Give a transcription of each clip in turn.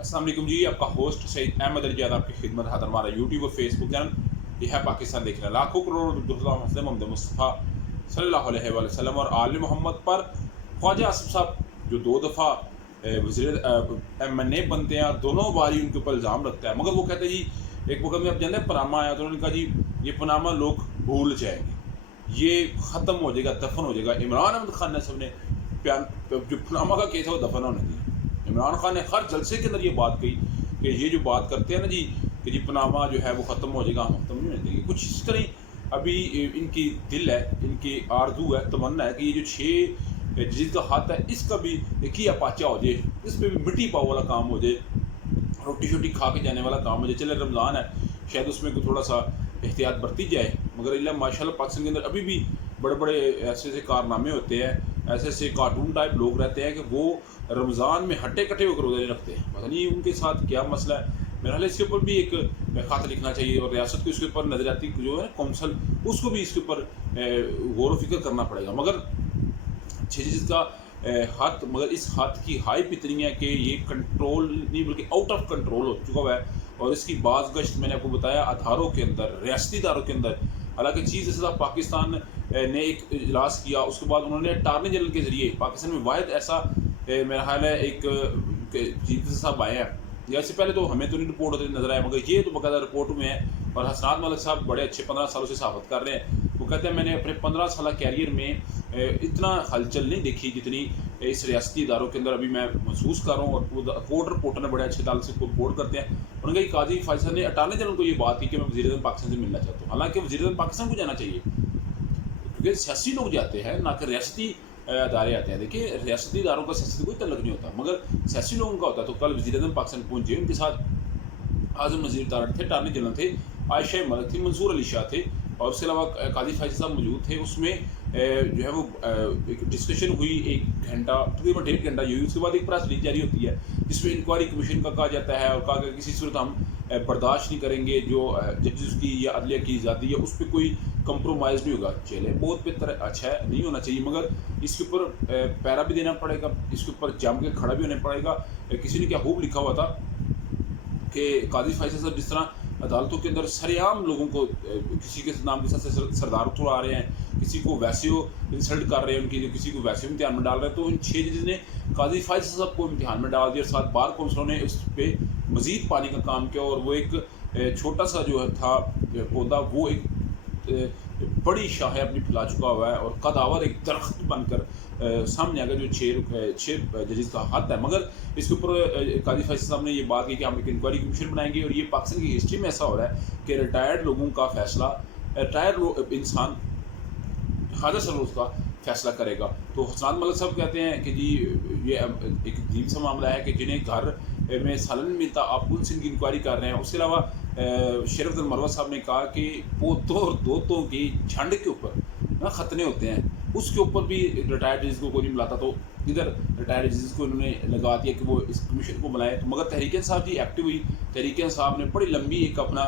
अस्सलाम वालेकुम जी, आपका होस्ट सईद अहमद अली जाद आपकी खिदमत हाजिर। हमारा यूट्यूब और फेसबुक चैनल यह है पाकिस्तान देख रहे हैं। लाखों करोड़ मुस्लिम मोहम्मद मुस्तफ़ा सल्लल्लाहु अलैहि वसल्लम और आल मोहम्मद पर ख्वाजा आसिफ साहब जो 2 दफ़ा वज़ीर MNA बनते हैं और दोनों बारी उनके ऊपर इल्ज़ाम रखता है, मगर वो कहते हैं जी एक वक्त में आप जानते हैं पनामा आया तो उन्होंने कहा जी ये पनामा लोग भूल जाएंगे, ये ख़त्म हो जाएगा, दफन हो जाएगा। इमरान अहमद खान ने सबने जो पनामा का केस है वो दफन होने दिया। इमरान खान ने हर जलसे के अंदर ये बात कही कि ये जो बात करते हैं ना जी कि जी पनामा जो है वो ख़त्म हो जाएगा, हम ख़त्म नहीं होने देंगे। कुछ इस तरह अभी इनकी दिल है, इनकी आरजू है, तमन्ना है कि ये जो 6 जिसका हाथ है इसका भी किया पाचा हो जाए, इस पर भी मिट्टी पाव वाला काम हो जाए, रोटी शोटी खा के जाने वाला काम हो जाए। चले रमज़ान है, शायद उसमें थोड़ा सा एहतियात बरती जाए, मगर अल्लाह माशाल्लाह पाकिस्तान के अंदर अभी भी बड़े बड़े ऐसे कारनामे होते हैं, ऐसे कार्टून टाइप लोग रहते हैं कि वो रमज़ान में हट्टे कट्टे होकर रोज़े रखते हैं। पता नहीं उनके साथ क्या मसला है। मेरा ख्याल इसके ऊपर भी एक ख़त लिखना चाहिए और रियासत को इसके ऊपर नज़रियाती जो है कौंसल उसको भी इसके ऊपर गौर व फिक्र करना पड़ेगा। मगर चीज़ का हाथ, मगर इस हाथ की हाइप इतनी है कि ये कंट्रोल नहीं बल्कि आउट ऑफ कंट्रोल हो चुका हुआ है। और इसकी बाज़ गश्त मैंने आपको बताया अदारों के अंदर, रियासती इदारों के अंदर। हालांकि चीज़ ऐसा पाकिस्तान ने एक इजलास किया, उसके बाद उन्होंने अटारनी जनरल के ज़रिए पाकिस्तान में वाहिद ऐसा मेरा ख्याल है एक चीफ साहब आए हैं, या इससे पहले तो हमें तो नहीं रिपोर्ट होती नजर आया, मगर ये तो बाकायदा रिपोर्ट में है। और हसनात मलिक साहब बड़े अच्छे 15 सालों से सहाफ़त कर रहे हैं। वो कहते हैं मैंने अपने 15 साल कैरियर में इतना हलचल नहीं देखी जितनी इस रियासती इदारों के अंदर अभी मैं महसूस कर रहा हूँ। और कोर्ट रिपोर्टर ने बड़े अच्छे ताल से रिपोर्ट करते हैं। उन्होंने कहा काजी फैसल ने अटारनी जनरल को ये बात की कि मैं वज़ीर आज़म पाकिस्तान से मिलना चाहता हूँ। हालांकि वज़ीर आज़म पाकिस्तान को जाना चाहिए क्योंकि सियासी लोग जाते हैं, ना कि रियासती अदारे आते हैं। देखिए रियासती इदारों का सियासी कोई तल्लुक नहीं होता, मगर सियासी लोगों का होता है। तो कल वज़ीर आज़म पाकिस्तान पहुंचे, उनके साथ आज़म नज़ीर तारड़ थे, अटारनी जनरल थे, आयशा मलिक थी, मंसूर अली शाह थे, और उसके अलावा काजी फैसल साहब मौजूद थे। उसमें जो है वो एक डिस्कशन हुई, 1 घंटा तकरीबन 1.5 घंटा हुई। उसके बाद एक प्रेस रिलीज जारी होती है जिसमें इंक्वायरी कमीशन का कहा जाता है और कहा कि किसी सूरत हम बर्दाश्त नहीं करेंगे जो जजेस की या अदलिया की आज़ादी है उस पर कोई कंप्रोमाइज़ नहीं होगा। चले बहुत बेहतर, अच्छा है, नहीं होना चाहिए, मगर इसके ऊपर पैरा भी देना पड़ेगा, इसके ऊपर जम के खड़ा भी होना पड़ेगा। किसी ने क्या खूब लिखा हुआ था कि काजी फैसल साहब जिस तरह अदालतों के अंदर सरेआम लोगों को किसी के नाम के साथ सरदार उठा रहे हैं, किसी को वैसे इंसल्ट कर रहे हैं उनकी, किसी को वैसे इम्तिहान में डाल रहे हैं, तो इन 6 जजेस ने काजी फैसल साहब को इम्तिहान में डाल दिया। और साथ बार कौंसलों ने उस पर मज़ीद पाने का काम किया और वो एक छोटा सा जो था पौधा वो एक बड़ी शाखें अपनी फैला चुका हुआ है और कदावर एक दरख्त बनकर सामने आ गया जो 6 जजेस का हाथ है। मगर इसके ऊपर काजी फैसल साहब ने ये बात की कि हम एक इंक्वायरी कमीशन बनाएंगे। और ये पाकिस्तान की हिस्ट्री में ऐसा हो रहा है कि रिटायर्ड लोगों का फैसला, रिटायर्ड इंसान ख्वाजा सरोज का फैसला करेगा। तो हसनात मलिक साहब कहते हैं कि जी ये एक अजीब सा मामला है कि जिन्हें घर में सालन मिलता आप उनसे इनकी इंक्वायरी कर रहे हैं। उसके अलावा शरीफ मरवा साहब ने कहा कि पोतों और दोतों की झंड के ऊपर ना खतने होते हैं, उसके ऊपर भी रिटायर्ड जजेस को कोई नहीं बुलाता। तो इधर रिटायर्ड जजेस को इन्होंने लगा दिया कि वो इस कमीशन को बुलाएं। तो मगर तहरीक इंसाफ जी एक्टिव हुई। तहरीक इंसाफ ने बड़ी लंबी एक अपना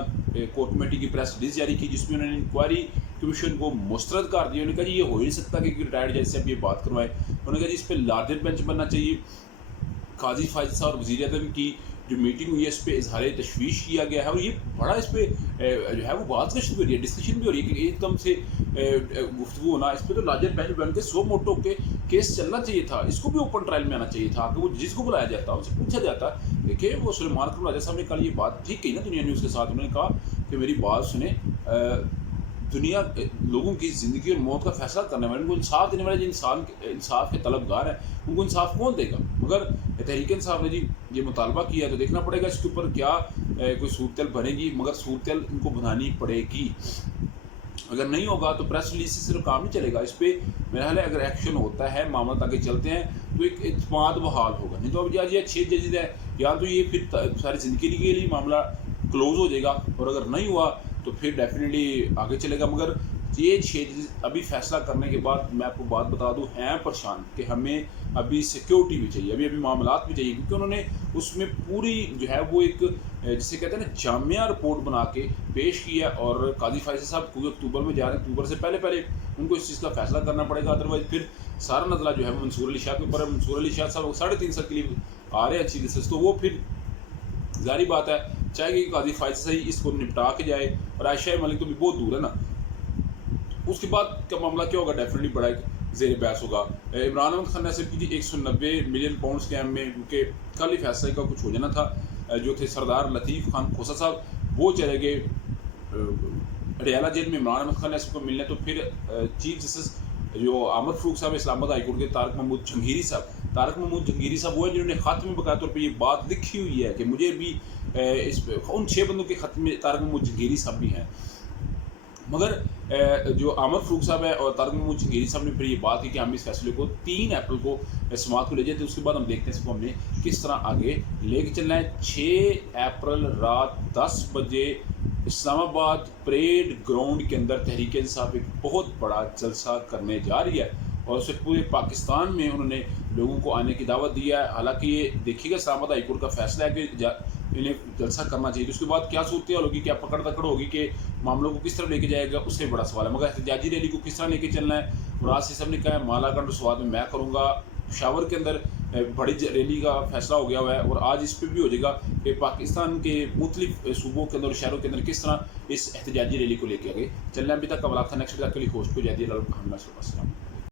कोर कमेटी की प्रेस रिलीज जारी की जिसमें उन्होंने इंक्वायरी कमीशन को मुस्तरद कर दिया। उन्होंने कहा जी ये हो ही नहीं सकता कि रिटायर्ड जज से अब ये बात करवाएं। उन्होंने कहा जी इस पर लार्जर बेंच बनना चाहिए। काजी फैसल साहब और वज़ीर आज़म की जो मीटिंग हुई है इस पर इजहार तशवीश किया गया है और ये बड़ा इस पर जो है वो बात गश्त भी हो रही है, डिस्कशन भी हो रही है कि एकदम से गुफ्तगू होना। इस पर तो लार्जर बेंच बन के 100 मोटो के केस चलना चाहिए था, इसको भी ओपन ट्रायल में आना चाहिए था कि वो जिसको बुलाया जाता उनसे पूछा जाता। देखिए वो सुलेमान अकरम राजा साहब ने कल ये बात ठीक कही ना दुनिया न्यूज़ के साथ। उन्होंने कहा कि मेरी बात सुने, दुनिया लोगों की ज़िंदगी और मौत का फैसला करने वाले, उनको इंसाफ देने वाले जो इंसाफ के तलबगार हैं उनको इंसाफ कौन देगा। मगर तहरीक इंसाफ ने जी ये मुतालबा किया तो देखना पड़ेगा इसके ऊपर क्या कोई सूरत बनेगी, मगर सूरत इनको बनानी पड़ेगी। अगर नहीं होगा तो प्रेस रिलीज से सिर्फ काम नहीं चलेगा। इस पर मेरा ख्याल है अगर एक्शन होता है, मामला आगे चलते हैं तो एक इत्मीनान बहाल होगा। नहीं तो अब यार ये 6 जजेस है, या तो ये फिर सारी ज़िंदगी के लिए मामला क्लोज हो जाएगा, और अगर नहीं हुआ तो फिर डेफिनेटली आगे चलेगा। मगर ये 6 जजेस अभी फैसला करने के बाद मैं आपको बात बता दूं हैं परेशान कि हमें अभी सिक्योरिटी भी चाहिए, अभी मामलात भी चाहिए, क्योंकि उन्होंने उसमें पूरी जो है वो एक जिसे कहते हैं ना जामिया रिपोर्ट बना के पेश किया। और काजी फैसल साहब क्योंकि अक्टूबर में जा रहे हैं, अक्टूबर से पहले उनको इस चीज़ का फैसला करना पड़ेगा, अदरवाइज फिर सारा नजला जो है मंसूर अली शाह के ऊपर है। मंसूर अली शाह साहब 3.5 साल के लिए आ रहे हैं अच्छी तरह से, तो वो फिर ظاہری بات ہے چاہے کہ قاضی فائز سے ہی اس کو نپٹا کے جائے، اور عائشہ ملک تو بھی بہت دور ہے نا، اس کے بعد کا معاملہ کیا ہوگا، ڈیفینیٹلی بڑا ایک زیر بحث ہوگا۔ عمران احمد خان نے ایسے کی تھی 190 ملین پاؤنڈ اسکیم میں، کیونکہ کل ہی فیصلے کا کچھ ہو جانا تھا، جو تھے سردار لطیف خان کھوسہ صاحب وہ چلے گئے اڈیالہ جیل میں عمران احمد خان کو ملنے، تو پھر چیف جسٹس جو احمد فروق صاحب اسلام آباد ہائی کورٹ کے طارق محمود جہانگیری صاحب وہ ہیں جنہوں نے خط میں باقاعدہ طور پہ یہ بات لکھی ہوئی ہے کہ مجھے بھی ان 6 بندوں کے خط میں طارق محمود جہانگیری صاحب بھی ہیں، مگر جو احمد فروق صاحب ہے اور طارق محمود جہانگیری صاحب نے پھر یہ بات کی کہ ہم اس فیصلے کو 3 اپریل کو سماعت کو لے جاتے ہیں، اس کے بعد ہم دیکھتے ہیں اس کو ہم نے کس طرح آگے لے کے چلنا ہے۔ 6 اپریل رات 10 بجے اسلام آباد پریڈ گراؤنڈ کے اندر تحریک انصاف ایک بہت بڑا جلسہ کرنے جا رہی ہے، اور اسے پورے پاکستان میں انہوں نے لوگوں کو آنے کی دعوت دی ہے۔ حالانکہ یہ دیکھیے گا اسلام آباد ہائی کورٹ کا فیصلہ ہے کہ انہیں جلسہ کرنا چاہیے، تو اس کے بعد کیا صورتحال ہوگی، کیا پکڑ دکڑ ہوگی کہ معاملوں کو کس طرح لے کے جائے گا، اس سے بڑا سوال ہے۔ مگر احتجاجی ریلی کو کس طرح لے کے چلنا ہے، مراد صاحب نے کہا ہے مالا گنڈ سوات میں کروں گا، پشاور کے اندر بڑی ریلی کا فیصلہ ہو گیا ہوا ہے، اور آج اس پہ بھی ہو جائے گا کہ پاکستان کے مختلف صوبوں کے اندر اور شہروں کے اندر کس طرح اس احتجاجی ریلی کو لے کے آگے چلنا ہے۔ ابھی تک ابلاغ تھا، نیکسٹ کے لیے ہوسٹ کو جاتی ہے۔ السلام